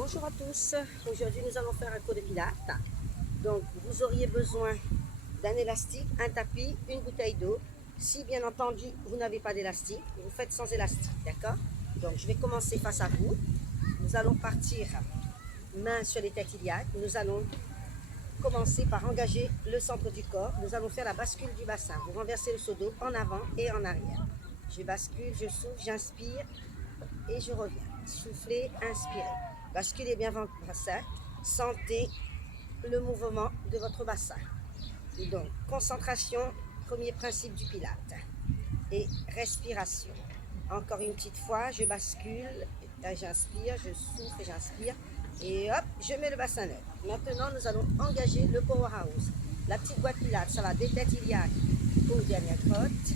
Bonjour à tous, aujourd'hui nous allons faire un cours de pilates. Donc vous auriez besoin d'un élastique, un tapis, une bouteille d'eau. Si bien entendu vous n'avez pas d'élastique, vous faites sans élastique, d'accord? Donc je vais commencer face à vous. Nous allons partir main sur les têtes iliaques. Nous allons commencer par engager le centre du corps. Nous allons faire la bascule du bassin. Vous renversez le seau d'eau en avant et en arrière. Je bascule, je souffle, j'inspire et je reviens. Soufflez, inspirez. Basculez bien votre bassin. Sentez le mouvement de votre bassin. Donc, concentration, premier principe du pilate. Et respiration. Encore une petite fois, je bascule, j'inspire, je souffle, j'inspire. Et hop, je mets le bassin neutre. Maintenant, nous allons engager le powerhouse. La petite boîte pilate, ça va des têtes iliaques aux dernières côtes.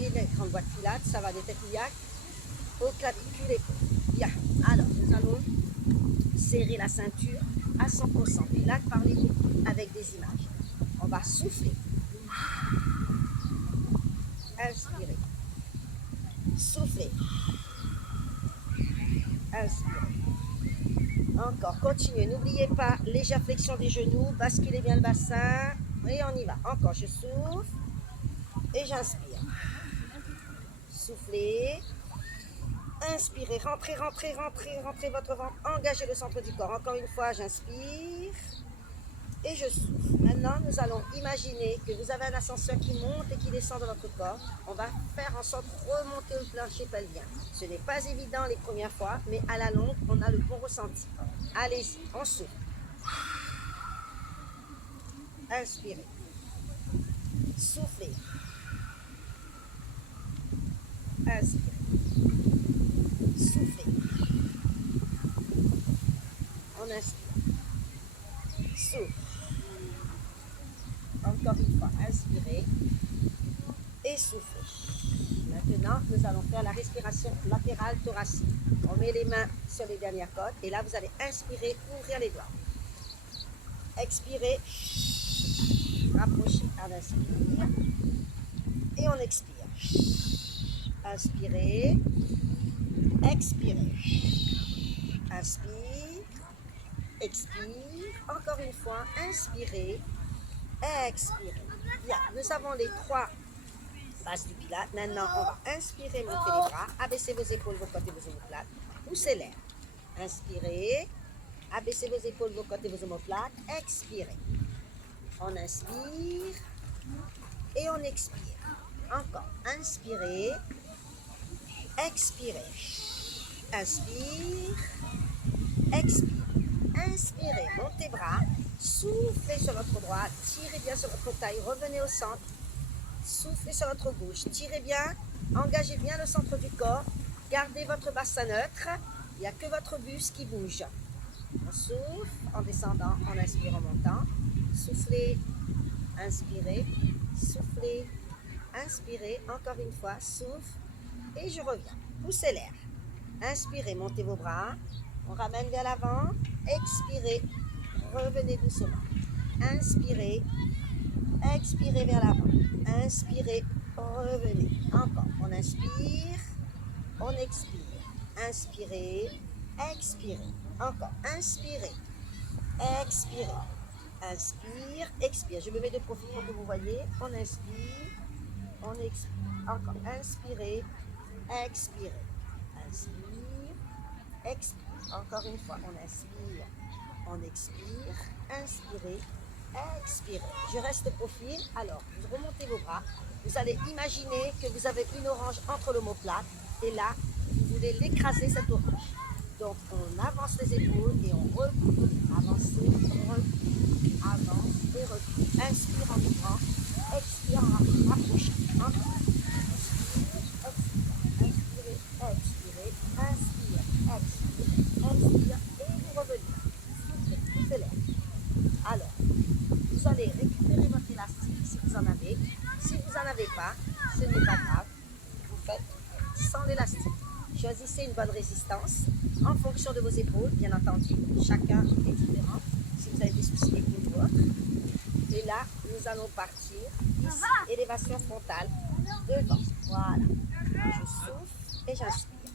Et la grande boîte pilate, ça va des têtes iliaques aux clavicules et côtes. Bien, alors nous allons serrer la ceinture à 100%. Pilate par les coups avec des images. On va souffler. Inspirez. Soufflez. Inspirez. Encore, continuez. N'oubliez pas, légère flexion des genoux. Basculez bien le bassin. Et on y va. Encore, je souffle. Et j'inspire. Soufflez. Inspirez. Rentrez, rentrez, rentrez, rentrez votre ventre. Engagez le centre du corps. Encore une fois, j'inspire. Et je souffle. Maintenant, nous allons imaginer que vous avez un ascenseur qui monte et qui descend dans votre corps. On va faire en sorte de remonter au plancher pelvien. Ce n'est pas évident les premières fois, mais à la longue, on a le bon ressenti. Allez-y, on souffle. Inspirez. Soufflez. Inspirez. Soufflez. On inspire. Souffle. Encore une fois, inspirez et soufflez. Maintenant, nous allons faire la respiration latérale thoracique. On met les mains sur les dernières côtes et là, vous allez inspirer, ouvrir les doigts. Expirez, rapprochez, on inspire et on expire. Inspirez, expirez. Inspire, expire. Encore une fois, inspirez. Expirez. Bien, nous avons les 3 bases du pilate. Maintenant, on va inspirer, monter les bras, abaisser vos épaules, vos côtes et vos omoplates. Poussez l'air. Inspirez, abaissez vos épaules, vos côtes et vos omoplates. Expirez. On inspire et on expire. Encore. Inspirez, expirez. Inspire, expire. Inspirez, montez bras. Soufflez sur votre droite, tirez bien sur votre taille, revenez au centre. Soufflez sur votre gauche, tirez bien, engagez bien le centre du corps. Gardez votre bassin neutre, il n'y a que votre buste qui bouge. On souffle en descendant, en inspirant, en montant. Soufflez, inspirez, soufflez, inspirez, encore une fois, souffle et je reviens. Poussez l'air. Inspirez, montez vos bras, on ramène vers l'avant, expirez. Revenez doucement. Inspirez. Expirez vers l'avant. Inspirez. Revenez. Encore. On inspire. On expire. Inspirez. Expirez. Encore. Inspirez. Expirez. Inspire. Expire. Je me mets de profil pour que vous voyez. On inspire. On expire. Encore. Inspirez. Expirez. Inspire. Expire. Encore une fois. On inspire. On expire, inspirez, expirez. Je reste profil. Alors, vous remontez vos bras. Vous allez imaginer que vous avez une orange entre l'omoplate. Et là, vous voulez l'écraser, cette orange. Donc, on avance les épaules et on recule. Avancez, recule, avance et recule. Inspire en ouvrant, expire en rapprochant. Encore. Inspirez, expirez, inspire, expire, expire et vous revenez. Alors, vous allez récupérer votre élastique si vous en avez. Si vous n'en avez pas, ce n'est pas grave. Vous faites sans l'élastique. Choisissez une bonne résistance en fonction de vos épaules, bien entendu. Chacun est différent. Si vous avez des soucis d'épaules ou autres. Et là, nous allons partir ici. Élévation frontale devant. Voilà. Je souffle et j'inspire.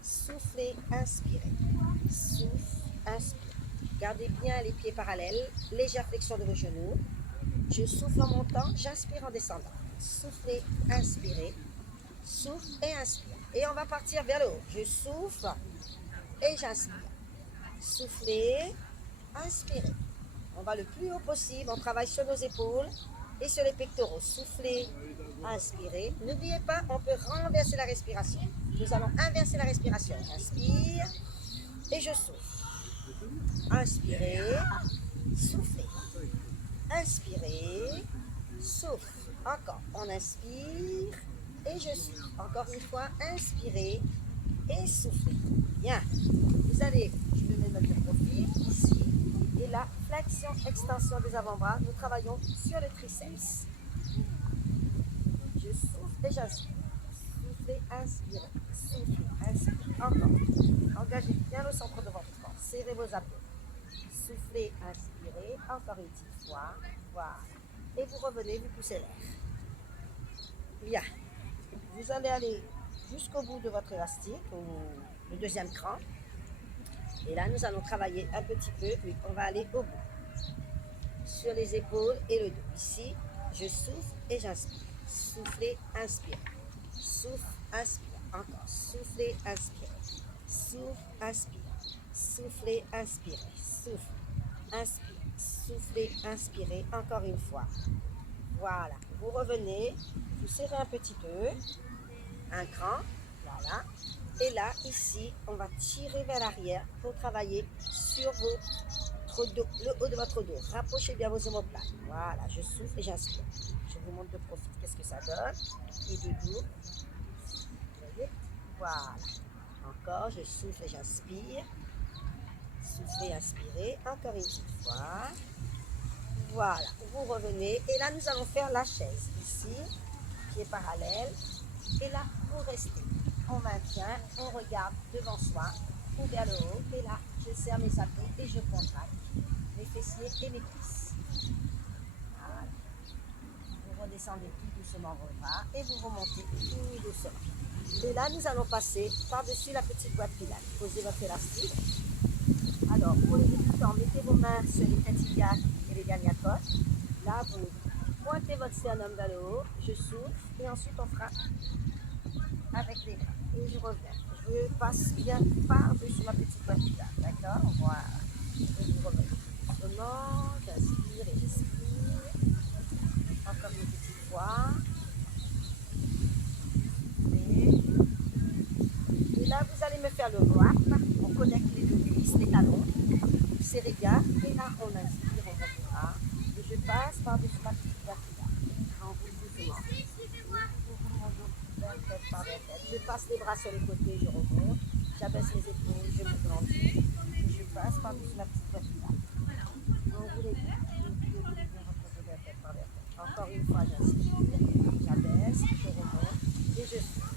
Soufflez, inspirez. Souffle, inspirez. Gardez bien les pieds parallèles. Légère flexion de vos genoux. Je souffle en montant, j'inspire en descendant. Soufflez, inspirez. Souffle et inspire. Et on va partir vers le haut. Je souffle et j'inspire. Soufflez, inspirez. On va le plus haut possible. On travaille sur nos épaules et sur les pectoraux. Soufflez, inspirez. N'oubliez pas, on peut renverser la respiration. Nous allons inverser la respiration. J'inspire et je souffle. Inspirez, soufflez. Inspirez, souffle. Encore. On inspire et je souffle. Encore une fois, inspirez et soufflez. Bien. Vous allez, je vais mettre le profil ici. Et là, flexion, extension des avant-bras. Nous travaillons sur le triceps. Je souffle et j'inspire. Soufflez, inspirez. Soufflez, inspirez. Encore. Engagez bien le centre de votre corps. Serrez vos abdos. Soufflez, inspirez. Encore une petite fois. Voilà. Et vous revenez, vous poussez l'air. Bien. Vous allez aller jusqu'au bout de votre élastique, ou le deuxième cran. Et là, nous allons travailler un petit peu. Oui, on va aller au bout. Sur les épaules et le dos. Ici, je souffle et j'inspire. Soufflez, inspirez. Souffle, inspire. Encore. Soufflez, inspirez. Souffle, inspire. Soufflez, inspirez. Souffle, inspire. Soufflez, inspirez. Encore une fois. Voilà. Vous revenez. Vous serrez un petit peu. Un cran. Voilà. Et là, ici, on va tirer vers l'arrière pour travailler sur votre dos, le haut de votre dos. Rapprochez bien vos omoplates. Voilà, je souffle et j'inspire. Je vous montre de profil qu'est-ce que ça donne. Et de dos. Voilà. Encore, je souffle et j'inspire. Soufflez, inspirez. Encore une petite fois. Voilà, vous revenez. Et là, nous allons faire la chaise. Ici, qui est parallèle. Et là, vous restez. On maintient, on regarde devant soi ou vers le haut. Et là, je serre mes abdos et je contracte mes fessiers et mes cuisses. Voilà. Vous redescendez tout doucement vos bras et vous remontez tout doucement. Et là, nous allons passer par-dessus la petite boîte pilate. Posez votre élastique. Alors, pour les débutants, mettez vos mains sur les têtes iliaques et les ganiacotes. Là, vous pointez votre sternum vers le haut. Je souffle et ensuite on frappe avec les bras. Et je reviens. Je passe bien par-dessus ma petite boîte pilate. D'accord? Voilà. Et vous revenez. Doucement, j'inspire et j'expire. Encore une petite fois. Et là, vous allez me faire le wrap. On connecte les deux cuisses, les talons. Vous serrez bien. Et là, on inspire, on reviendra. Et je passe par-dessus ma petite boîte pilate. En roule doucement. Je passe les bras sur les côtés, je remonte. J'abaisse les épaules, je me plante. Et je passe par-dessus la petite boîte pilate. Enroulez bien. Encore une fois, j'inspire. J'abaisse, je remonte. Et je souffle.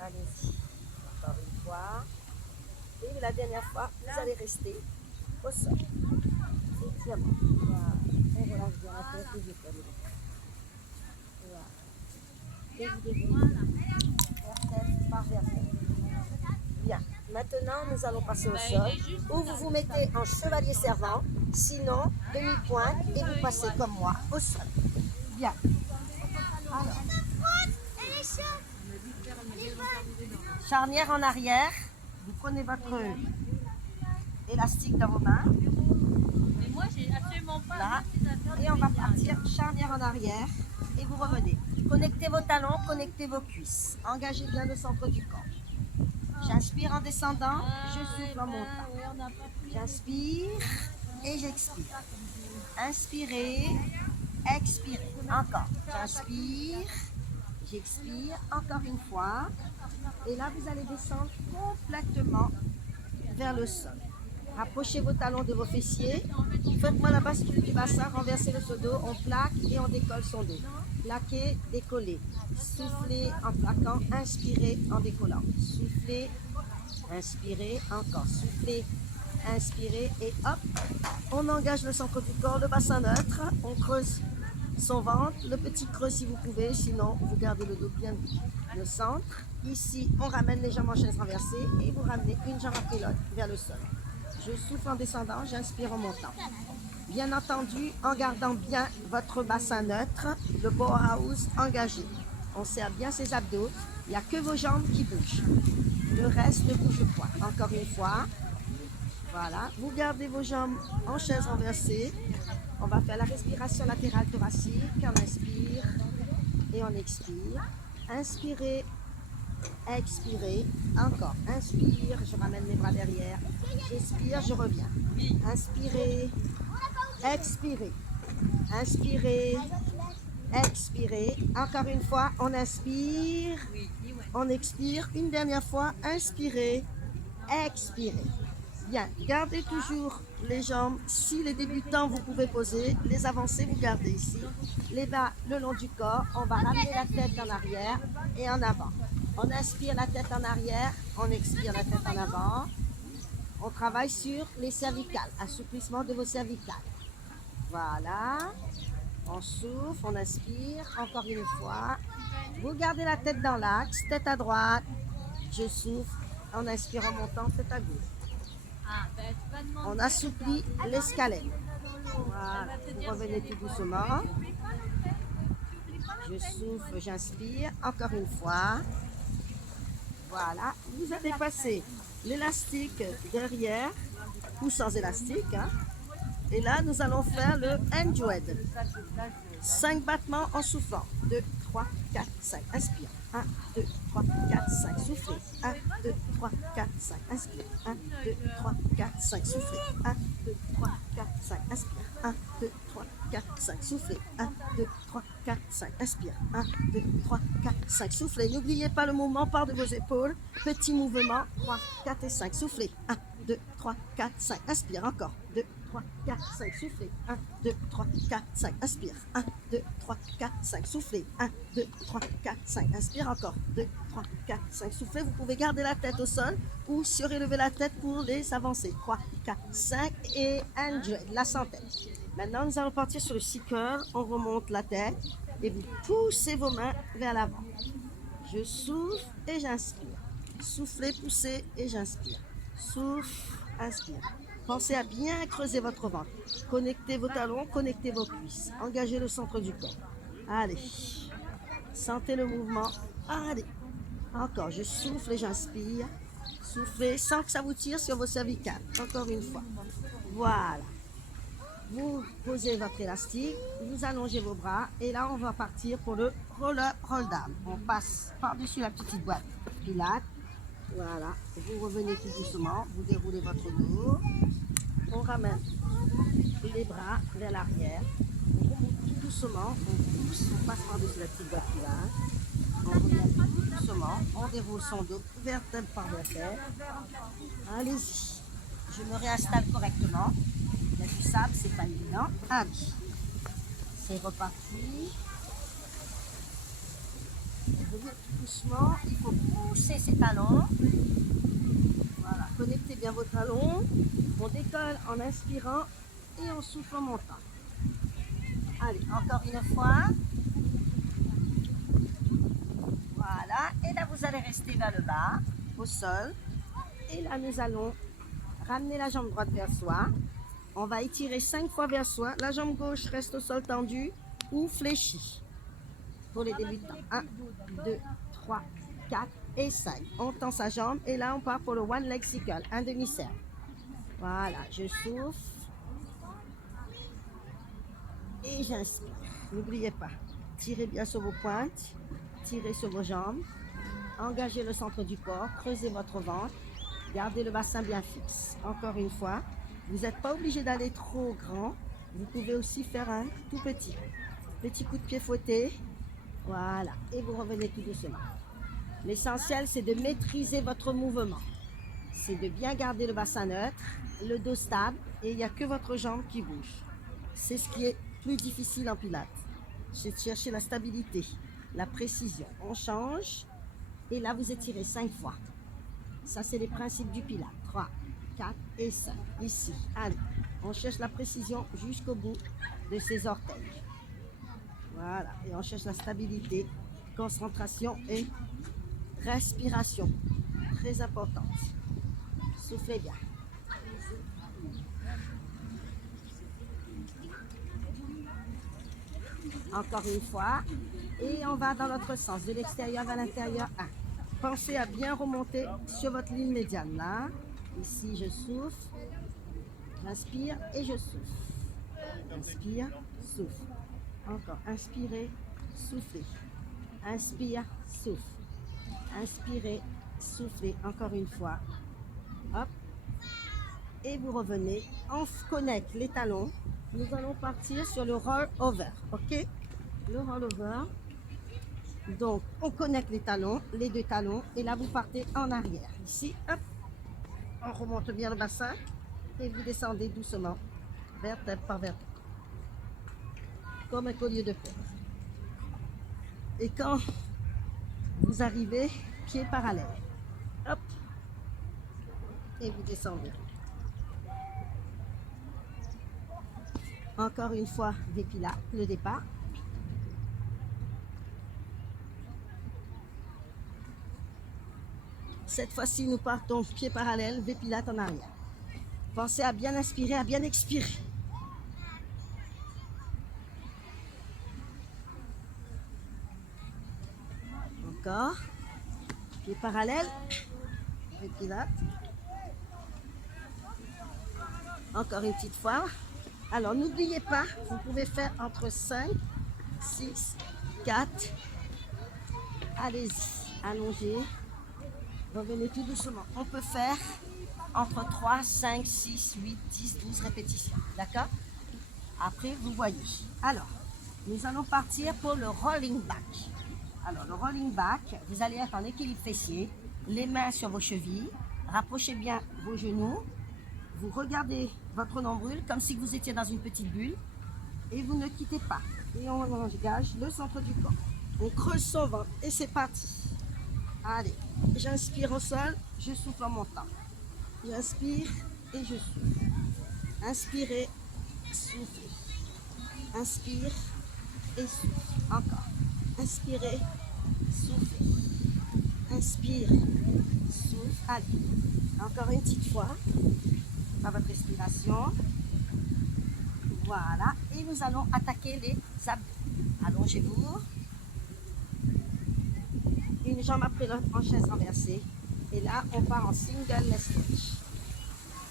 Allez-y. Encore une fois. Et la dernière fois, vous allez rester au sol. Étirement. Voilà. On relâche bien la tête et les épaules. Voilà. Et vous devez vertèbre par vertèbre. Bien. Maintenant, nous allons passer au sol. Ou vous vous mettez en chevalier servant. Sinon, demi-pointe et vous passez comme moi au sol. Bien. Alors. Charnière en arrière, vous prenez votre élastique dans vos mains. Mais moi, j'ai absolument pas. Là, et on va partir charnière en arrière et vous revenez. Connectez vos talons, connectez vos cuisses. Engagez bien le centre du corps. J'inspire en descendant, je souffle en montant. J'inspire et j'expire. Inspirez, expirez. Encore. J'inspire. J'expire encore une fois. Et là, vous allez descendre complètement vers le sol. Rapprochez vos talons de vos fessiers. Faites-moi la bascule du bassin. Renversez le seau d'eau. On plaque et on décolle son dos. Plaquez, décollez. Soufflez en plaquant. Inspirez en décollant. Soufflez, inspirez, encore. Soufflez, inspirez et hop. On engage le centre du corps, le bassin neutre. On creuse son ventre, le petit creux si vous pouvez, sinon vous gardez le dos bien le centre. Ici, on ramène les jambes en chaise renversée et vous ramenez une jambe après l'autre vers le sol. Je souffle en descendant, j'inspire en montant. Bien entendu, en gardant bien votre bassin neutre, le powerhouse engagé. On serre bien ses abdos. Il n'y a que vos jambes qui bougent. Le reste ne bouge pas. Encore une fois. Voilà. Vous gardez vos jambes en chaise renversée. On va faire la respiration latérale thoracique. On inspire et on expire. Inspirez, expirez. Encore. Inspire, je ramène mes bras derrière. J'expire, je reviens. Inspirez, expirez. Inspirez, expirez. Encore une fois, on inspire, on expire. Une dernière fois, inspirez, expirez. Bien, gardez toujours les jambes. Si les débutants, vous pouvez poser. Les avancés, vous gardez ici. Les bas le long du corps. On va ramener la tête en arrière et en avant. On inspire la tête en arrière, on expire la tête en avant. On travaille sur les cervicales, assouplissement de vos cervicales. Voilà. On souffle, on inspire, encore une fois. Vous gardez la tête dans l'axe, tête à droite. Je souffle, on inspire en montant, tête à gauche. On assouplit l'escalier. Voilà. Vous revenez tout doucement. Je souffle, j'inspire, encore une fois. Voilà. Vous allez passer l'élastique derrière ou sans élastique. Hein. Et là, nous allons faire le end-joint. 5 battements en soufflant. 2, 3, 4, 5. Inspire. 1, 2, 3, 4, 5. Soufflez. 1, 2, 3, 4, 5. Inspire. 1, 2, 3, 4, 5. Soufflez. 1, 2, 3, 4, 5. Inspire. 1, 2, 3, 4, 5. Soufflez. 1, 2, 3, 4, 5. Inspire. 1, 2, 3, 4, 5. Soufflez. N'oubliez pas le mouvement part de vos épaules. Petit mouvement. 3, 4 et 5. Soufflez. 1, 2, 3, 4, 5. Inspire encore. 2, 3, 4, 5. Soufflez. 1, 2, 3, 4, 5. Inspire. 1, 2, 3, 4, 5. Soufflez. 1, 2, 3, 4, 5. Inspire encore. 2, 3, 4, 5. Soufflez. Vous pouvez garder la tête au sol ou surélever la tête pour les avancer. 3, 4, 5 et enjoy. La santé. Maintenant, nous allons partir sur le C-curl. On remonte la tête et vous poussez vos mains vers l'avant. Je souffle et j'inspire. Soufflez, poussez et j'inspire. Souffle, inspire. Pensez à bien creuser votre ventre. Connectez vos talons, connectez vos cuisses. Engagez le centre du corps. Allez. Sentez le mouvement. Allez. Encore, je souffle et j'inspire. Soufflez sans que ça vous tire sur vos cervicales. Encore une fois. Voilà. Vous posez votre élastique, vous allongez vos bras et là on va partir pour le roll-up, roll-down. On passe par-dessus la petite boîte Pilates. Voilà, vous revenez tout doucement, vous déroulez votre dos. On ramène les bras vers l'arrière. On remonte tout doucement, on pousse, on passe par-dessus la petite boîte Pilates. On revient tout doucement, on déroule son dos, vertèbre par vertèbre. Allez-y, je me réinstalle correctement. Il y a du sable, c'est pas évident. Allez, c'est reparti. Vous revenez tout doucement, il faut pousser ses talons. Voilà, connectez bien vos talons. On décolle en inspirant et on souffle en montant. Allez, encore une fois. Voilà, et là vous allez rester vers le bas, au sol. Et là nous allons ramener la jambe droite vers soi. On va étirer 5 fois vers soi. La jambe gauche reste au sol tendu ou fléchie. Pour les débutants. 1, 2, 3, 4 et 5. On tend sa jambe et là on part pour le one leg circle, un demi-cercle. Voilà, je souffle. Et j'inspire. N'oubliez pas, tirez bien sur vos pointes, tirez sur vos jambes. Engagez le centre du corps, creusez votre ventre. Gardez le bassin bien fixe. Encore une fois. Vous n'êtes pas obligé d'aller trop grand. Vous pouvez aussi faire un tout petit. Petit coup de pied fouetté. Voilà. Et vous revenez tout doucement. L'essentiel, c'est de maîtriser votre mouvement. C'est de bien garder le bassin neutre, le dos stable. Et il n'y a que votre jambe qui bouge. C'est ce qui est plus difficile en pilates. C'est de chercher la stabilité, la précision. On change. Et là, vous étirez 5 fois. Ça, c'est les principes du pilates. 3. 4 et 5. Ici. Allez, on cherche la précision jusqu'au bout de ses orteils. Voilà. Et on cherche la stabilité Concentration et respiration. Très importante. Soufflez bien. Encore une fois. Et on va dans l'autre sens, de l'extérieur vers l'intérieur. 1. Pensez à bien remonter sur votre ligne médiane. Là, ici, je souffle. Inspire et je souffle. Inspire, souffle. Encore. Inspirez, soufflez. Inspire, souffle. Inspirez, soufflez. Encore une fois. Hop. Et vous revenez. On connecte les talons. Nous allons partir sur le roll over. OK? Le roll over. Donc, on connecte les talons, les deux talons. Et là, vous partez en arrière. Ici, hop. On remonte bien le bassin. Et vous descendez doucement. Vertèbre par vertèbre. Comme un collier de perles. Et quand vous arrivez, pieds parallèles. Hop. Et vous descendez. Encore une fois, Vipilate, le départ. Cette fois-ci, nous partons pieds parallèles, Vipilate en arrière. Pensez à bien inspirer, à bien expirer. Encore. Pieds parallèles, Vipilate. Encore une petite fois. Alors, n'oubliez pas, vous pouvez faire entre 5, 6, 4. Allez-y, allongez. Revenez tout doucement. On peut faire entre 3, 5, 6, 8, 10, 12 répétitions. D'accord? Après, vous voyez. Alors, nous allons partir pour le rolling back. Alors, le rolling back, vous allez être en équilibre fessier, les mains sur vos chevilles. Rapprochez bien vos genoux. Vous regardez votre nombril comme si vous étiez dans une petite bulle et vous ne quittez pas. Et on engage le centre du corps. On creuse son ventre et c'est parti. Allez, j'inspire au sol, je souffle en montant. J'inspire et je souffle. Inspirez, soufflez. Inspire et souffle. Encore. Inspirez, soufflez. Inspire, souffle. Allez, encore une petite fois. Par votre respiration. Voilà. Et nous allons attaquer les abdos. Allongez-vous. Une jambe après l'autre en chaise renversée. Et là, on part en single leg stretch.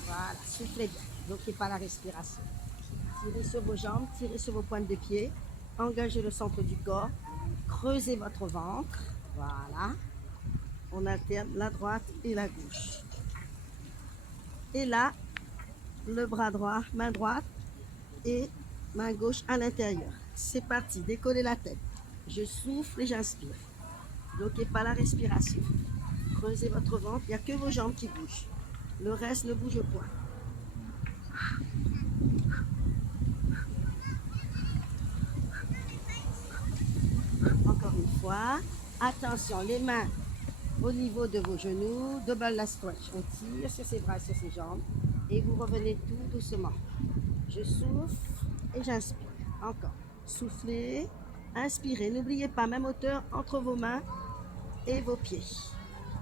Voilà. Soufflez bien. Bloquez pas la respiration. Tirez sur vos jambes, tirez sur vos pointes de pied. Engagez le centre du corps. Creusez votre ventre. Voilà. On alterne la droite et la gauche. Et là, le bras droit, main droite et main gauche à l'intérieur. C'est parti, décollez la tête. Je souffle et j'inspire. Bloquez pas la respiration. Creusez votre ventre, il n'y a que vos jambes qui bougent. Le reste ne bouge point. Encore une fois, attention, les mains au niveau de vos genoux, double leg stretch. On tire sur ses bras et sur ses jambes. Et vous revenez tout doucement. Je souffle et j'inspire. Encore. Soufflez, inspirez. N'oubliez pas, même hauteur entre vos mains et vos pieds.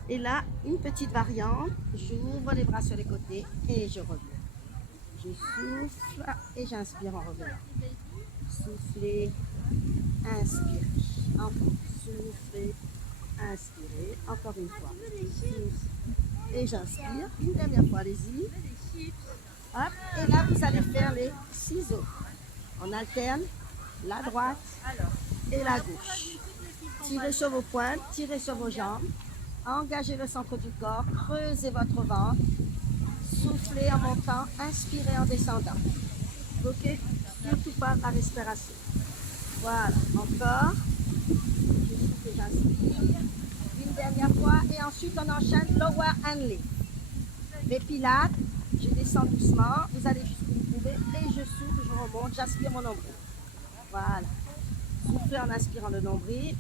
Et là, une petite variante. J'ouvre les bras sur les côtés et je reviens. Je souffle et j'inspire en revenant. Soufflez, inspirez. Encore. Soufflez, inspirez. Encore une fois. Souffle et j'inspire. Une dernière fois, allez-y. Hop, et là, vous allez faire les ciseaux. On alterne la droite et la gauche. Tirez sur vos pointes, tirez sur vos jambes. Engagez le centre du corps, creusez votre ventre. Soufflez en montant, inspirez en descendant. Ok? Surtout pas la respiration. Voilà, encore. Je souffle et j'inspire. Une dernière fois, et ensuite on enchaîne lower and lift. Les pilates. Je descends doucement, vous allez jusqu'où vous pouvez et je souffle, je remonte, j'aspire mon nombril. Voilà. Soufflez en inspirant le nombril.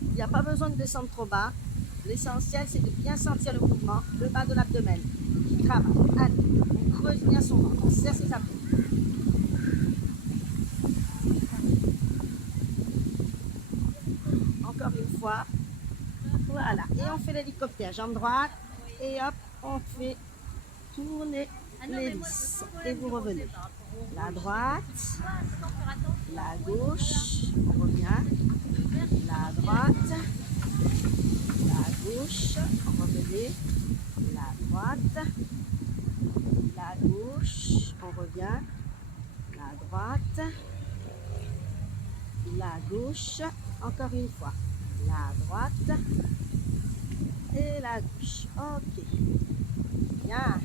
Il n'y a pas besoin de descendre trop bas. L'essentiel, c'est de bien sentir le mouvement, le bas de l'abdomen qui travaille. Allez, on creuse bien son ventre, on serre ses abdos. Encore une fois. fois. Voilà. Et on fait l'hélicoptère. Jambe droite. Et hop, on fait tourner l'hélice. Et vous revenez. La droite. La gauche. On revient. La droite. La gauche. On revenait. La droite. La gauche. On revient. La droite. La gauche. Encore une fois. La droite. Et la gauche. Ok. Bien.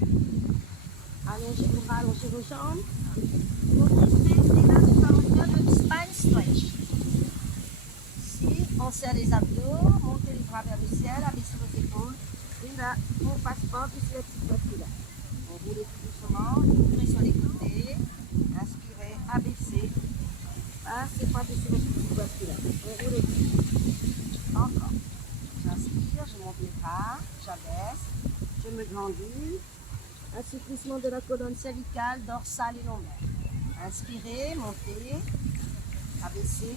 Allongez vos bras, allongez vos jambes. Vous restez. Et là, nous allons faire le spine stretch. Ici, on serre les abdos. Montez les bras vers le ciel. Abaissez vos épaules. Et là, on passe par-dessus la petite voiture. On roule tout doucement. Ouvrez sur les côtés. Inspirez, abaissez. Passez par-dessus la petite voiture. On roule tout. Encore. J'inspire, je monte les bras, j'abaisse, je me grandis. Assouplissement de la colonne cervicale, dorsale et lombaire. Inspirez, montez, abaissez,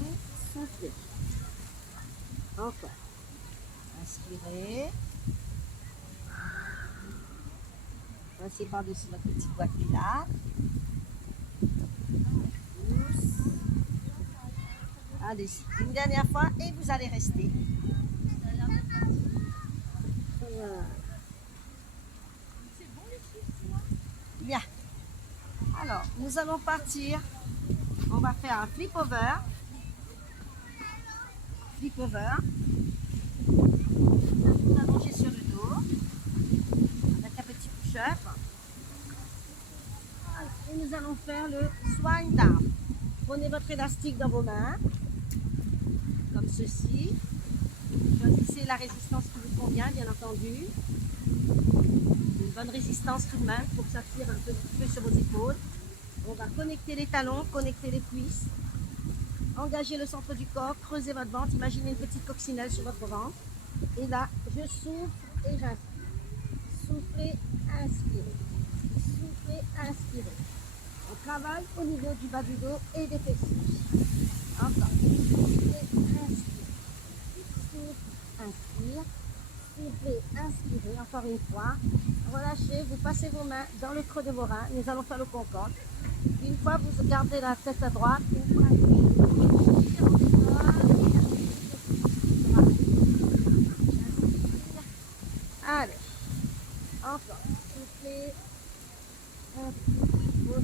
soufflez. Encore. Inspirez. Passez par-dessus la petite boîte pilates. Douce. Allez-y. Une dernière fois et vous allez rester. Bien. Alors, nous allons partir. On va faire un flip over. Flip over. Vous allongez sur le dos. Avec un petit push-up. Et nous allons faire le swan down. Prenez votre élastique dans vos mains. Comme ceci. Choisissez la résistance qui vous convient, bien entendu. Une bonne résistance tout de même pour que ça tire un petit peu sur vos épaules. On va connecter les talons, connecter les cuisses. Engagez le centre du corps, creusez votre ventre. Imaginez une petite coccinelle sur votre ventre. Et là, je souffle et j'inspire. Soufflez, inspirez. Soufflez, inspirez. On travaille au niveau du bas du dos et des fessiers. Encore. Soufflez, inspirez. Inspire, soufflez, inspirez, encore une fois, relâchez, vous passez vos mains dans le creux de vos reins, nous allons faire le concorde. Une fois vous gardez la tête à droite, une fois à gauche, inspire, allez, encore, soufflez, inspire,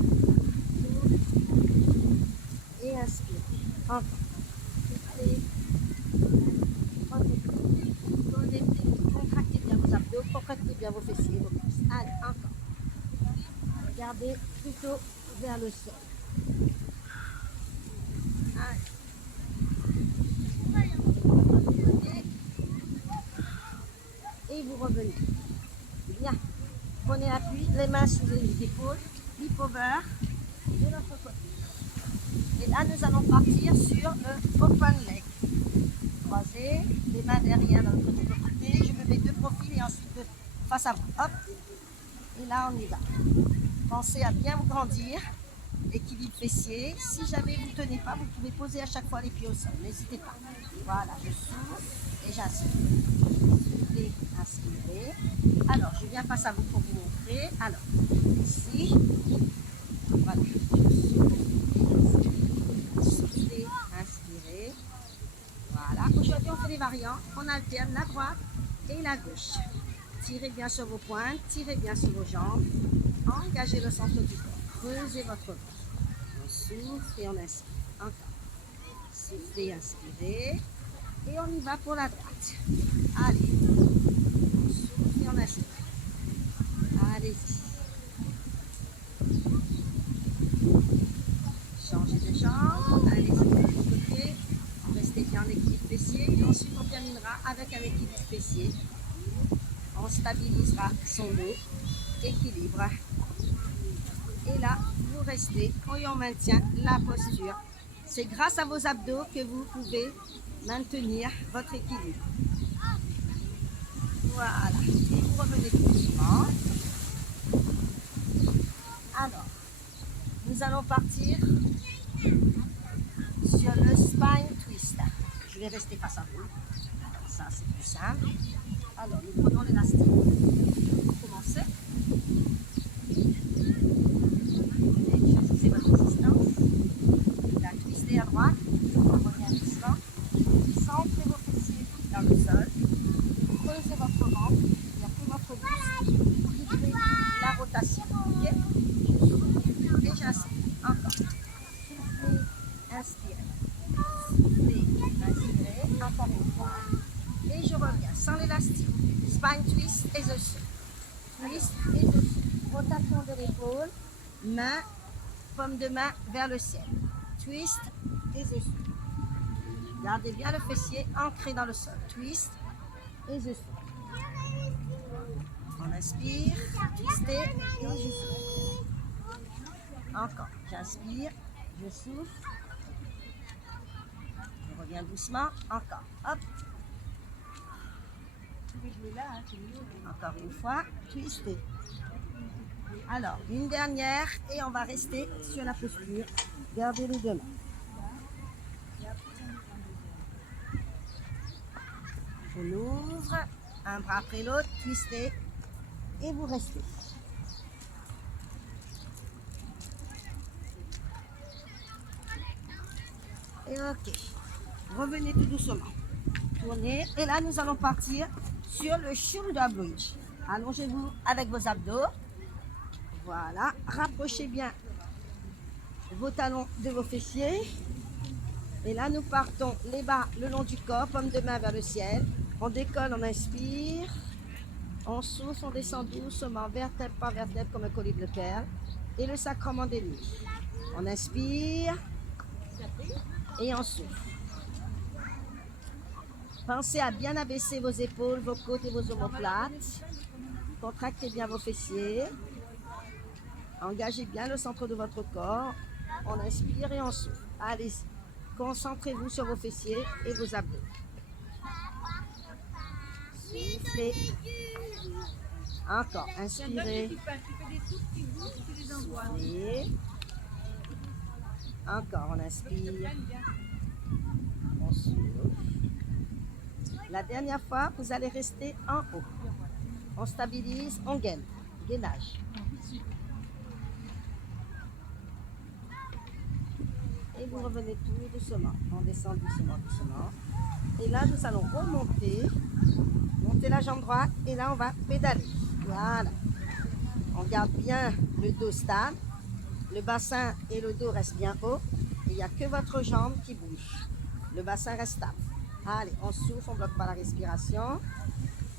et inspire, encore, soufflez, contractez bien vos abdos, contractez bien vos fessiers, vos cuisses. Allez, encore. Regardez plutôt vers le sol. Allez. Et vous revenez. Bien. Prenez appui, les mains sous les épaules, flip over de l'autre côté. Et là, nous allons partir sur le open leg. Croisez, les mains derrière de l'autre côté. Je me mets de profil et ensuite face à vous. Hop. Et là, on y va. Pensez à bien vous grandir. Équilibre fessier. Si jamais vous ne tenez pas, vous pouvez poser à chaque fois les pieds au sol. N'hésitez pas. Voilà, je souffle et j'inspire. Soufflez, inspirez. Alors, je viens face à vous pour vous montrer. Alors, ici. Voilà. Soufflez, inspirez. Voilà. Aujourd'hui, on fait des variantes. On alterne la droite et la gauche. Tirez bien sur vos pointes, tirez bien sur vos jambes. Engagez le centre du corps. Creusez votre ventre. On souffle et on inspire. Encore. Soufflez, inspirez. Et on y va pour la droite. Allez. On souffle et on inspire. Allez-y. Changez de jambe. Allez-y de l'autre côté. Restez bien en équilibre fessier. Et ensuite, on terminera avec un équilibre fessier. On stabilisera son dos. Équilibre. Et là, vous restez et on maintient la posture. C'est grâce à vos abdos que vous pouvez maintenir votre équilibre. Voilà. Et vous revenez doucement. Alors, nous allons partir sur le spine twist. Je vais rester face à vous. ça, c'est plus simple. Alors, nous prenons l'élastique. Pour commencer. Choisissez votre résistance. La twistez à droite. On revient doucement. Centrez vos fessiers dans le sol. Creusez votre ventre. Il n'y a que votre buste qui fait la rotation. Ok? Et j'inspire. Encore. Soufflez, inspirez. Soufflez, inspirez. Encore une fois. Et je reviens sans l'élastique. Spine twist et dessus. Twist et dessus. Rotation de l'épaule. Main, paume de main vers le ciel. Twist et dessus. Gardez bien le fessier ancré dans le sol. Twist et dessus. On inspire, twistez et je souffle. Encore. J'inspire, je souffle. Je reviens doucement. Encore. Hop. Encore une fois. Twistez. Alors, une dernière et on va rester sur la posture. Gardez les deux mains. On ouvre, un bras après l'autre, twistez et vous restez. Et ok, revenez tout doucement. Tournez et là nous allons partir sur le shoulder bridge. Allongez-vous avec vos abdos. Voilà, rapprochez bien vos talons de vos fessiers. Et là, nous partons les bas le long du corps, paume de main vers le ciel. On décolle, on inspire. On souffle, on descend doucement, vertèbre par vertèbre, comme un collier de perles. Et le sacrement des nuits. On inspire. Et on souffle. Pensez à bien abaisser vos épaules, vos côtes et vos omoplates. Contractez bien vos fessiers. Engagez bien le centre de votre corps. On inspire et on souffle. Allez-y. Concentrez-vous sur vos fessiers et vos abdos. Soufflez. Encore. Inspirez. Soufflez. Encore. On inspire. On souffle. La dernière fois, vous allez rester en haut. On stabilise, on gaine. Gainage. Et vous revenez tout doucement. On descend doucement, doucement. Et là, nous allons remonter. Monter la jambe droite. Et là, on va pédaler. Voilà. On garde bien le dos stable. Le bassin et le dos restent bien haut. Il n'y a que votre jambe qui bouge. Le bassin reste stable. Allez, on souffle, on ne bloque pas la respiration.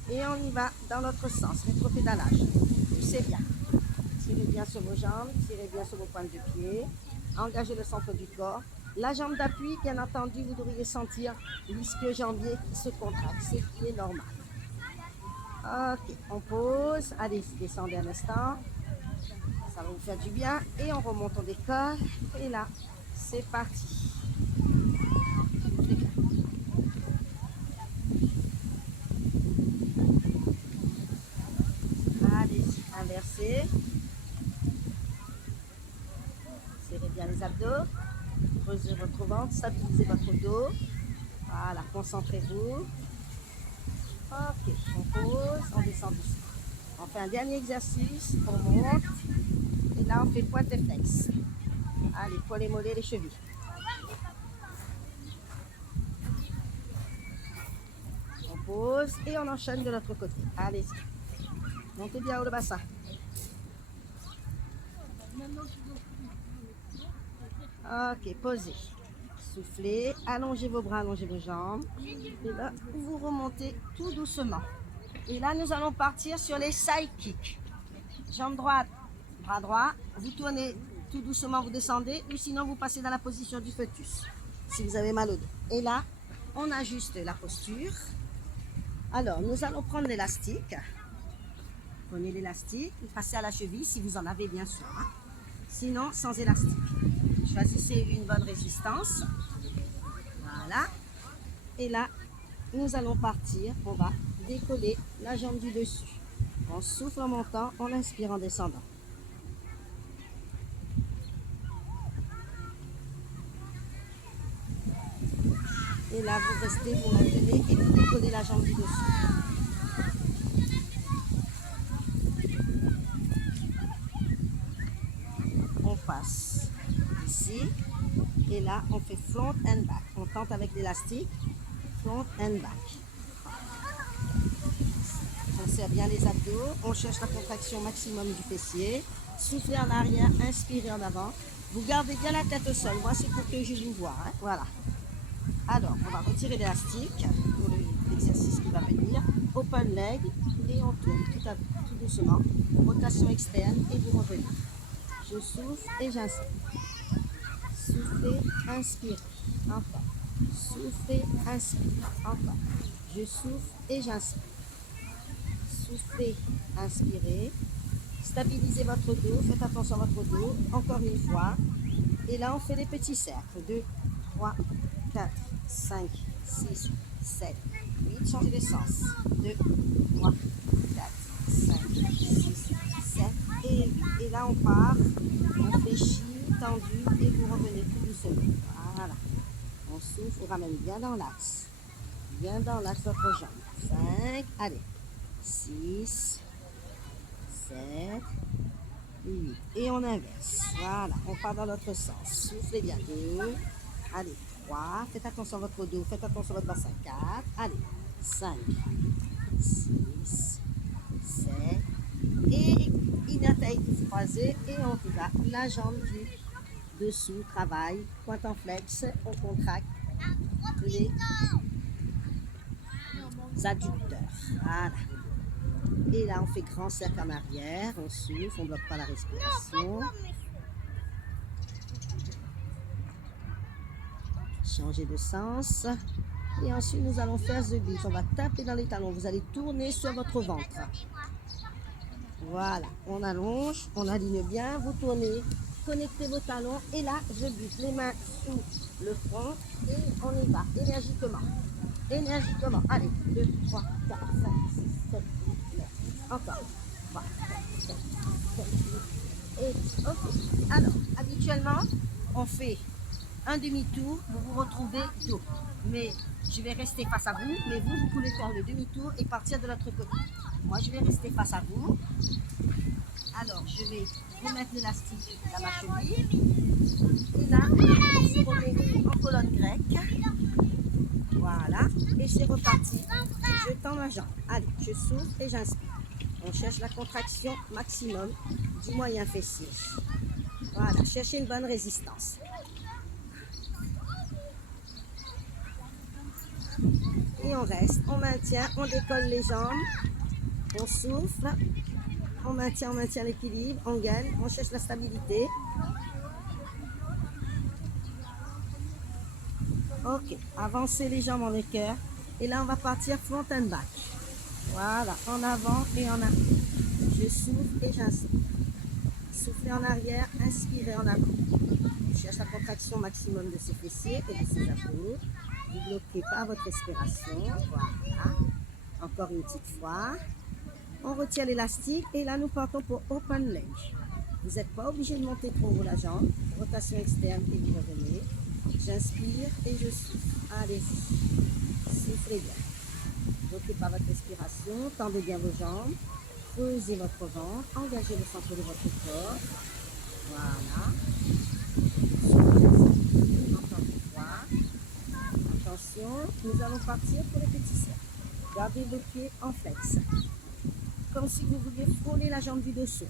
Et on y va dans l'autre sens. Rétropédalage. Poussez bien. Tirez bien sur vos jambes. Tirez bien sur vos pointes de pied. Engagez le centre du corps. La jambe d'appui, bien entendu, vous devriez sentir l'ischio-jambier qui se contracte, ce qui est normal. Ok, on pose. Allez, descendez un instant. Ça va vous faire du bien. Et on remonte, on décolle. Et là, c'est parti. Allez-y, inversez. Serrez bien les abdos. Creusez votre ventre, stabilisez votre dos. Voilà, concentrez-vous. Ok, on pose, on descend doucement. On fait un dernier exercice, on monte. Et là, on fait pointe et flex. Allez, poids, mollets, les chevilles. On pose et on enchaîne de l'autre côté. Allez-y. Montez bien haut le bassin. Ok, posez. Soufflez, allongez vos bras, allongez vos jambes. Et là, vous remontez tout doucement. Et là, nous allons partir sur les side kicks. Jambe droite, bras droit. Vous tournez tout doucement, vous descendez. Ou sinon, vous passez dans la position du fœtus, si vous avez mal au dos. Et là, on ajuste la posture. Alors, nous allons prendre l'élastique. Prenez l'élastique, passez à la cheville, si vous en avez bien sûr. Sinon, sans élastique. Choisissez une bonne résistance. Voilà. Et là, nous allons partir. On va décoller la jambe du dessus. On souffle en montant, on inspire en descendant. Et là, vous restez, vous maintenez et vous décollez la jambe du dessous. On passe ici. Et là, on fait front and back. On tente avec l'élastique. Front and back. On serre bien les abdos. On cherche la contraction maximum du fessier. Soufflez en arrière, inspirez en avant. Vous gardez bien la tête au sol. Moi, c'est pour que je vous vois. Hein. Voilà. Alors, on va retirer l'élastique pour l'exercice qui va venir. Open leg et on tourne tout doucement. Rotation externe et vous revenez. Je souffle et j'inspire. Soufflez, inspirez. Encore. Soufflez, inspirez. Encore. Je souffle et j'inspire. Soufflez, inspirez. Stabilisez votre dos. Faites attention à votre dos. Encore une fois. Et là, on fait des petits cercles. 2, 3, 4, 5, 6, 7, 8. Changez de sens. 2, 3, 4, 5, 6, 7 et 8. Et là, on part. On fléchit, tendu et vous revenez tout doucement. Voilà. On souffle, on ramène bien dans l'axe. Bien dans l'axe votre jambe. 5, allez. 6, 7, 8. Et on inverse. Voilà. On part dans l'autre sens. Soufflez bien. 2, allez. 3. Faites attention à votre dos. Faites attention à votre bassin. 4. Allez. 5, 6, 7. Et inataï croisé. Et on y va. La jambe du dessous travaille. Pointe en flex. On contracte les adducteurs. Voilà. Et là, on fait grand cercle en arrière. On souffle. On ne bloque pas la respiration. Changer de sens. Et ensuite, nous allons faire the beat. On va taper dans les talons. Vous allez tourner sur votre ventre. Voilà. On allonge. On aligne bien. Vous tournez. Connectez vos talons. Et là, je bute les mains sous le front. Et on y va. Énergiquement. Énergiquement. Allez. 2, 3, 4, 5, 6, 7, 8, 9. Encore. 3, 4, 5, 7, 8. Et ok. Alors, habituellement, on fait un demi-tour, vous vous retrouvez dos. Mais je vais rester face à vous, mais vous, vous pouvez faire le demi-tour et partir de l'autre côté. Moi, je vais rester face à vous. Alors, je vais remettre l'élastique à ma cheville. Et là, vous remettez en colonne grecque. Voilà. Et c'est reparti. Je tends ma jambe. Allez, je souffle et j'inspire. On cherche la contraction maximum du moyen fessier. Voilà, cherchez une bonne résistance. Et on reste, on maintient, on décolle les jambes, on souffle, on maintient l'équilibre, on gagne, on cherche la stabilité. Ok, avancez les jambes en équerre. Et là, on va partir front and back. Voilà, en avant et en arrière. Je souffle et j'inspire. Soufflez en arrière, inspirez en avant. On cherche la contraction maximum de ses fessiers et de ses abdos. Vous ne bloquez pas votre respiration. Voilà. Encore une petite fois. On retire l'élastique et là nous partons pour open leg. Vous n'êtes pas obligé de monter trop haut la jambe. Rotation externe et vous revenez. J'inspire et je souffle. Allez-y. Soufflez bien. Ne bloquez pas votre respiration. Tendez bien vos jambes. Creusez votre ventre. Engagez le centre de votre corps. Voilà. Soufflez. Encore une fois. Attention, nous allons partir pour les petits cercles. Gardez vos pieds en flex. Comme si vous vouliez frôler la jambe du dessous.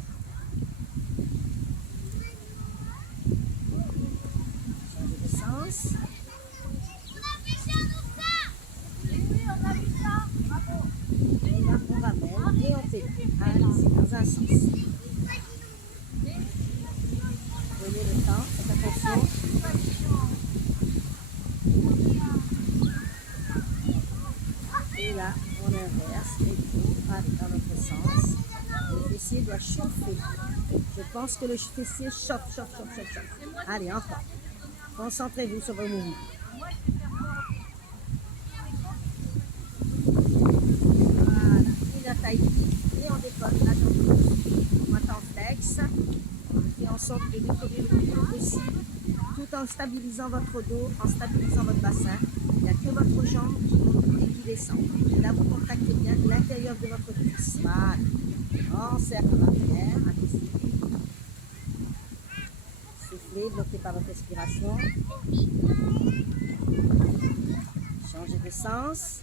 Changez de sens. Et là, on ramène et on fait. Allez-y, dans un sens. Prenez le temps, faites attention. Et là, on inverse et tout, allez, dans l'autre sens. Le fessier doit chauffer. Je pense que le fessier chauffe. Allez, encore. Concentrez-vous sur vos mouvements. Voilà, et la taille et on décolle la jambe. On va en flex. On fait en sorte de décoller le plus tôt possible, tout en stabilisant votre dos, en stabilisant votre bassin. Il y a que votre jambe qui monte et qui descend. Là, vous contractez bien l'intérieur de votre cuisse. Voilà. On serre l'arrière. Allez-y. Soufflez, bloquez par votre respiration. Changez de sens.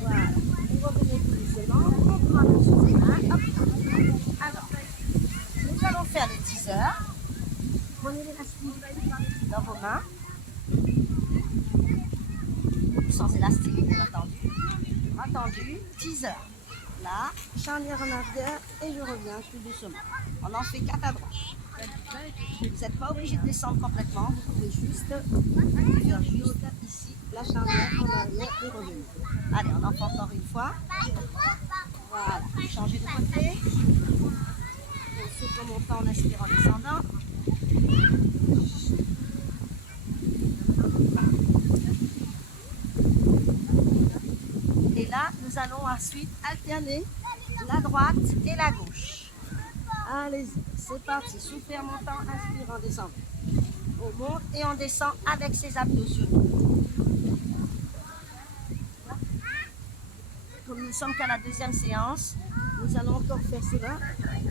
Voilà. Vous revenez plus doucement. On prend le sous-main. Alors, nous allons faire les teasers. Prenez l'élastique dans vos mains. Sans élastique, bien entendu. Entendu, teaser. Là, charnière en arrière et je reviens tout doucement. On en fait 4 à droite. Vous n'êtes pas obligé de descendre complètement. Vous pouvez juste faire juste ici la charnière en arrière et revenir. Allez, on en fait encore une fois. Voilà, changez de côté. On souffle en montant, en inspirant, en descendant. Et là, nous allons ensuite alterner la droite et la gauche. Allez-y, c'est parti. Soufflez en montant, inspirant, descendant. On monte et on descend avec ses abdos sur nous. Comme nous ne sommes qu'à la deuxième séance, nous allons encore faire cela.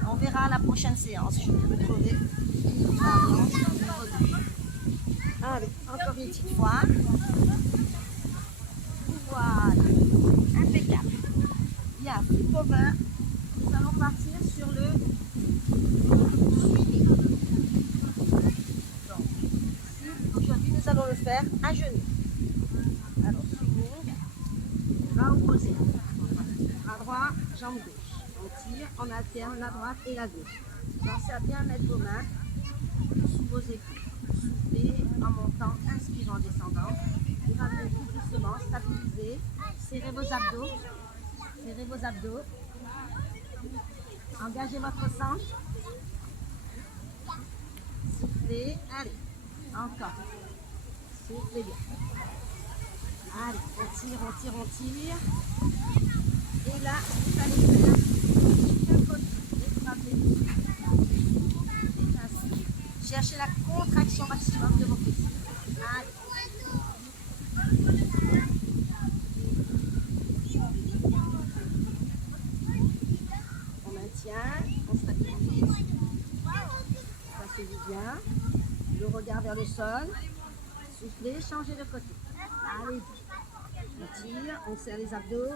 On verra à la prochaine séance. Je vais retrouver une variante. Allez, encore une petite fois. Voilà, impeccable. Bien, flip over. Nous allons partir sur le suivi. Donc, aujourd'hui, nous allons le faire à genoux. Alors, swing, bras opposés. Bras droit, jambe gauche. On tire, on alterne la droite et la gauche. Pensez à bien mettre vos mains sous vos épaules. Soufflez en montant, inspirant, descendant. Et ramenez tout doucement, stabilisez. Serrez vos abdos. Serrez vos abdos. Engagez votre centre. Soufflez. Allez. Encore. Soufflez bien. Allez, on tire, on tire, on tire. Et là, vous allez faire un côté. Écrasez. Et ainsi. Cherchez la contraction maximum de vos fessiers. Allez. On maintient, on stabilise. Ça se dit bien. Le regard vers le sol. Soufflez, changez de côté. Allez-y. On tire, on serre les abdos.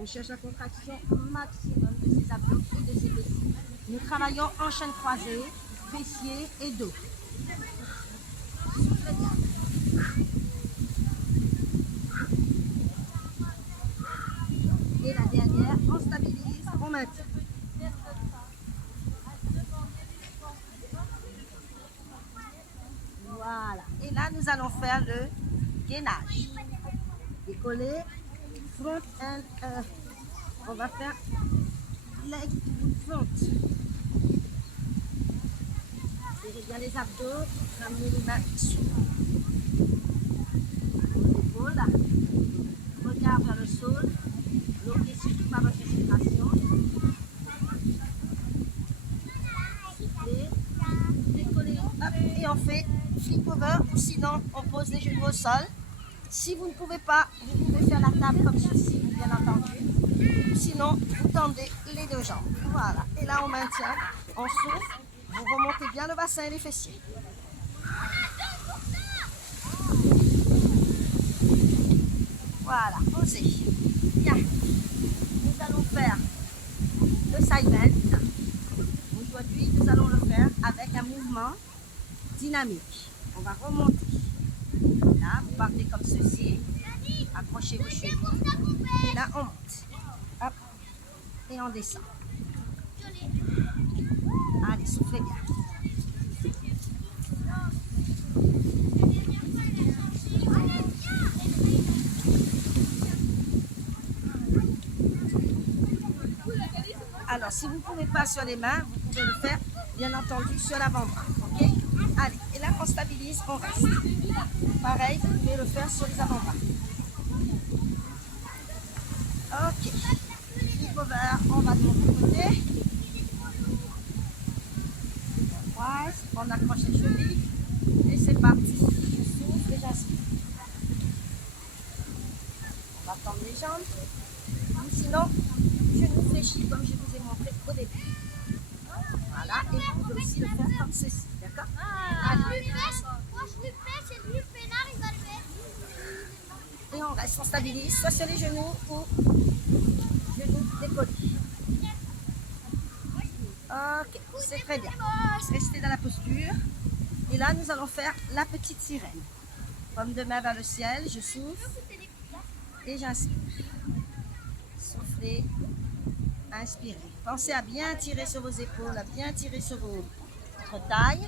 On cherche la contraction maximum de ces abdos et de ces fessiers. Nous travaillons en chaîne croisée, fessiers et dos. Soufflez bien. Et la dernière, on stabilise, on maintient. Voilà. Et là, nous allons faire le gainage. Décoller, front and on va faire leg front. Serrez bien les abdos, ramenez les mains sous vos épaules. Regard vers le sol. Bloquez surtout par votre respiration. Soufflez, décollez, hop, et on fait flip over, ou sinon on pose les genoux au sol. Si vous ne pouvez pas, vous pouvez faire la table comme ceci, bien entendu. Sinon, vous tendez les deux jambes. Voilà, et là on maintient, on souffle, vous remontez bien le bassin et les fessiers. Voilà, posez. Bien. Nous allons faire le side bend. Aujourd'hui, nous allons le faire avec un mouvement dynamique. On va remonter. Là, vous partez comme ceci. Accrochez vos chevilles. Et là, on monte. Hop. Et on descend. Allez, soufflez bien. Alors, si vous ne pouvez pas sur les mains, vous pouvez le faire, bien entendu, sur l'avant-bras. Ok? Allez, et là, on stabilise, on reste. Pareil, vous pouvez le faire sur les avant-bras. Ok. Flip over, on va de l'autre côté. Voilà. On accroche les chevilles et c'est parti. Je souffle et j'inspire. On va tendre les jambes. Ou sinon, genoux fléchis comme je vous ai montré au début. Voilà, et vous pouvez aussi le faire comme ceci, d'accord? Moi je le fais, c'est lui, Pénard, il va le faire. Et on reste, on stabilise, soit sur les genoux ou genoux décollés. Ok, c'est très bien. Restez dans la posture. Et là, nous allons faire la petite sirène. Paume de main vers le ciel, je souffle et j'inspire. Soufflez, inspirez. Pensez à bien tirer sur vos épaules, à bien tirer sur votre taille.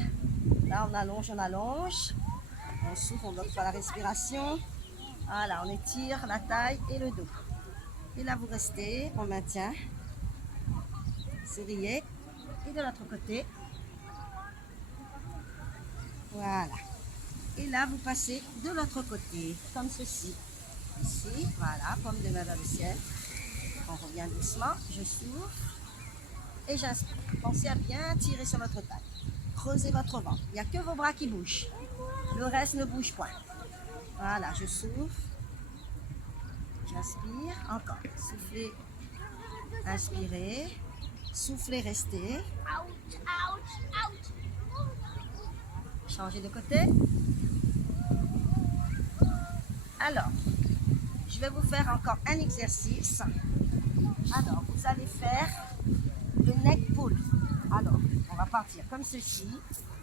Là, on allonge, on allonge. On souffle, on bloque pas la respiration. Voilà, on étire la taille et le dos. Et là, vous restez, on maintient. Souriez. Et de l'autre côté. Voilà. Et là, vous passez de l'autre côté, comme ceci. Ici, voilà, paume de main vers le ciel. On revient doucement, je souffle et j'inspire. Pensez à bien tirer sur votre taille. Creusez votre ventre. Il n'y a que vos bras qui bougent. Le reste ne bouge point. Voilà, je souffle. J'inspire. Encore. Soufflez. Inspirez. Soufflez, restez. Out, out, out. Changez de côté. Alors, je vais vous faire encore un exercice. Alors, vous allez faire le neck pull. Alors, on va partir comme ceci.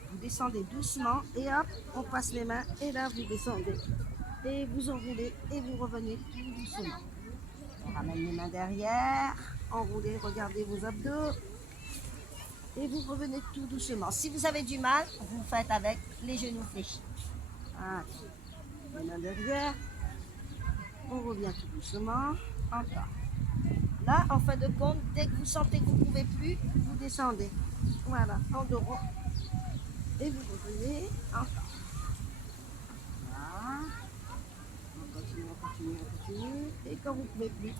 Vous descendez doucement et hop, on passe les mains et là, vous descendez. Et vous enroulez et vous revenez tout doucement. On ramène les mains derrière. Enroulez, regardez vos abdos. Et vous revenez tout doucement. Si vous avez du mal, vous faites avec les genoux fléchis. Voilà. Les mains derrière. On revient tout doucement. Encore. Là, en fin de compte, dès que vous sentez que vous ne pouvez plus, vous descendez. Voilà, en dos rond. Et vous revenez encore. Voilà. On continue, on continue, on continue. Et quand vous ne pouvez plus,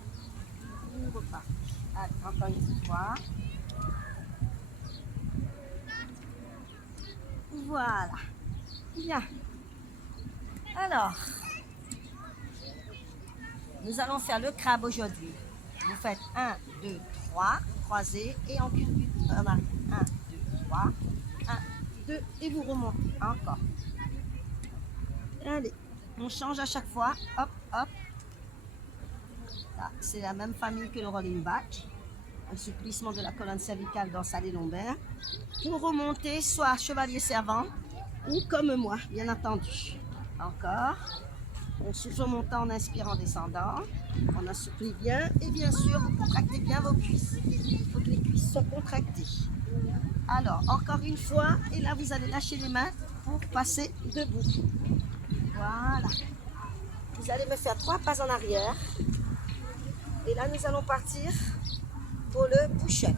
vous repartez. Allez, encore une petite fois. Voilà. Bien. Alors, nous allons faire le crabe aujourd'hui. Vous faites 1, 2, 3, croisez et en culbute en arrière. 1, 2, 3, 1, 2 et vous remontez. Encore. Allez, on change à chaque fois. Hop, hop. Là, c'est la même famille que le rolling back. Assouplissement de la colonne cervicale dans les lombaires. Pour remonter, soit chevalier servant ou comme moi, bien entendu. Encore. On souffle en montant, en inspirant, en descendant. On assouplit bien et bien sûr, vous contractez bien vos cuisses. Il faut que les cuisses soient contractées. Alors, encore une fois, et là, vous allez lâcher les mains pour passer debout. Voilà. Vous allez me faire 3 pas en arrière. Et là, nous allons partir pour le push-up.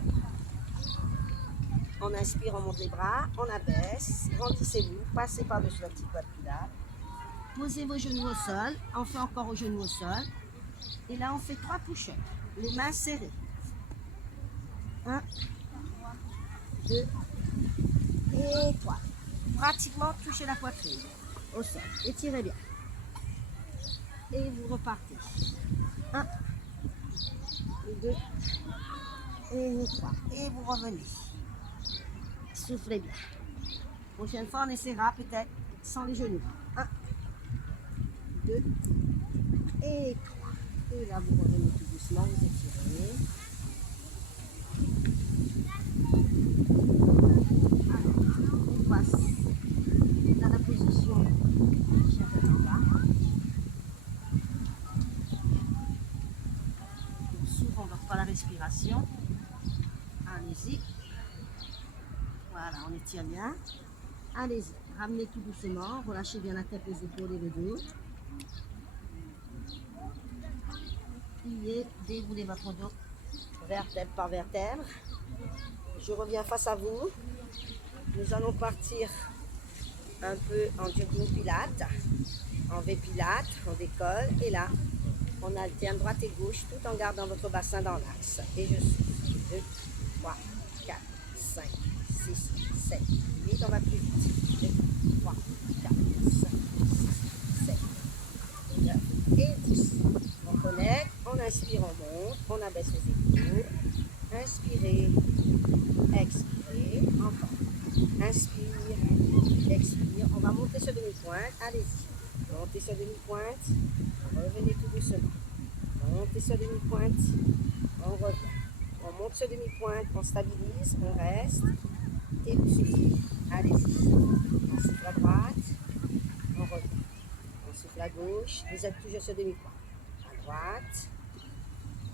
On inspire, on monte les bras, on abaisse, grandissez-vous, passez par-dessus la petite boîte pilate. Posez vos genoux au sol, on fait encore aux genoux au sol. Et là, on fait 3 push-ups. Les mains serrées. 1, 2 et 3. Pratiquement touchez la poitrine au sol. Étirez bien. Et vous repartez. 1, 2 et 3. Et vous revenez. Soufflez bien. Prochaine fois, on essaiera peut-être sans les genoux. 1, 2 et 3. Et là, vous revenez tout doucement, vous étirez. Alors, on passe dans la position chien en bas. Souvent, on ne pas la respiration. Allez-y. Voilà, on étire bien. Allez-y, ramenez tout doucement, relâchez bien la tête, les épaules et le dos. Pliez, déroulez votre dos, vertèbre par vertèbre. Je reviens face à vous. Nous allons partir un peu en jogging pilate, en V pilate, on décolle. Et là, on alterne droite et gauche tout en gardant votre bassin dans l'axe. Et je souffle. 2, 3, 4, 5, 6, 7, 8, on va plus vite. 2, 3, 4, 5, 6, 7, 9 et 10. On connecte, on inspire, on monte, on abaisse les épaules. Inspirez, expirez, encore. Inspire, expire. On va monter sur demi-pointe, allez-y. Montez sur demi-pointe, revenez tout doucement. Montez sur demi-pointe, on revient. On monte sur demi-pointe, on stabilise, on reste et vous soufflez. Allez-y. On souffle à droite, on revient. On souffle à gauche, vous êtes toujours sur demi-pointe. À droite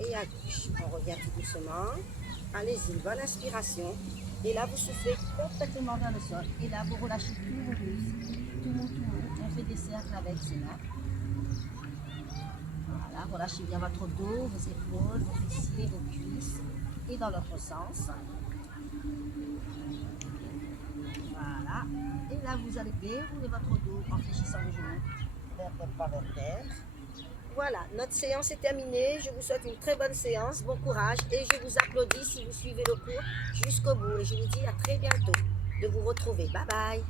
et à gauche. On revient tout doucement. Allez-y, une bonne inspiration. Et là, vous soufflez complètement vers le sol. Et là, vous relâchez tous vos muscles. Tout le monde. On fait des cercles avec ses mains. Voilà, relâchez bien votre dos, vos épaules, vos fessiers, vos cuisses. Et dans l'autre sens. Voilà. Et là, vous allez dérouler votre dos en fléchissant les genoux. Vertèbre par vertèbre. Voilà, notre séance est terminée. Je vous souhaite une très bonne séance, bon courage et je vous applaudis si vous suivez le cours jusqu'au bout. Et je vous dis à très bientôt de vous retrouver. Bye bye.